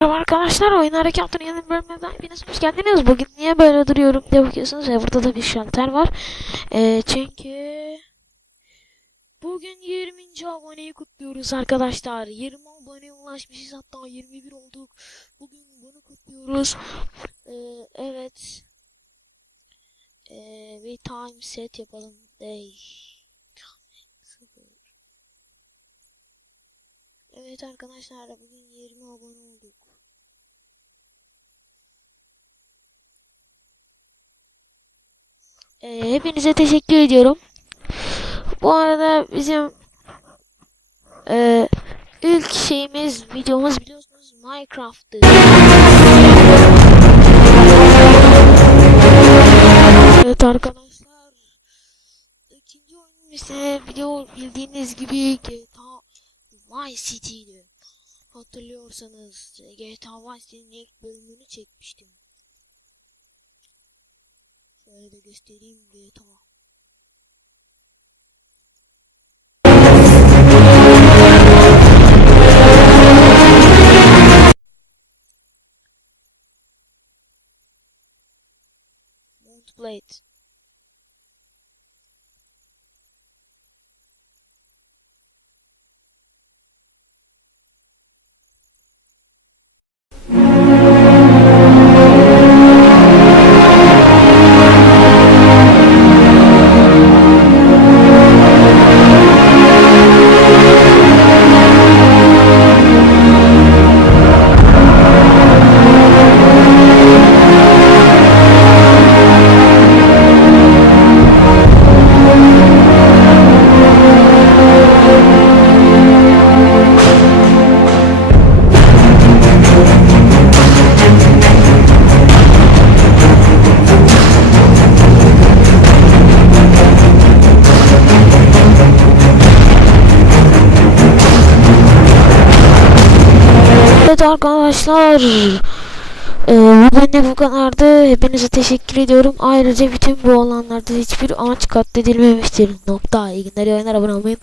Merhaba arkadaşlar, Oyun Harekatı'nın yeni bölümünden hepiniz hoş geldiniz. Bugün niye böyle duruyorum diye bakıyorsunuz. E, burada da bir şalter var. E, çünkü bugün 20. aboneyi kutluyoruz arkadaşlar. 20 aboneye ulaşmışız hatta 21 olduk. Bugün bunu kutluyoruz. E, evet. E, bir time set yapalım. Day. Evet arkadaşlar bugün 20 abone olduk. Ee, hepinize teşekkür ediyorum. Bu arada bizim e, ilk şeyimiz videomuz biliyorsunuz Minecraft'tı. Evet arkadaşlar. ikinci oyunum ise video bildiğiniz gibi Vice City'ydi. Hatırlıyorsanız GTA Vice City'nin ilk bölümünü çekmiştim. Şöyle de göstereyim GTA. Moonblade. Arkadaşlar. Ee, bugün bu kadardı. Hepinize teşekkür ediyorum. Ayrıca bütün bu olanlarda hiçbir amaç katledilmemiştir. Nokta. İyi günler, iyi oyunlar, abone olmayı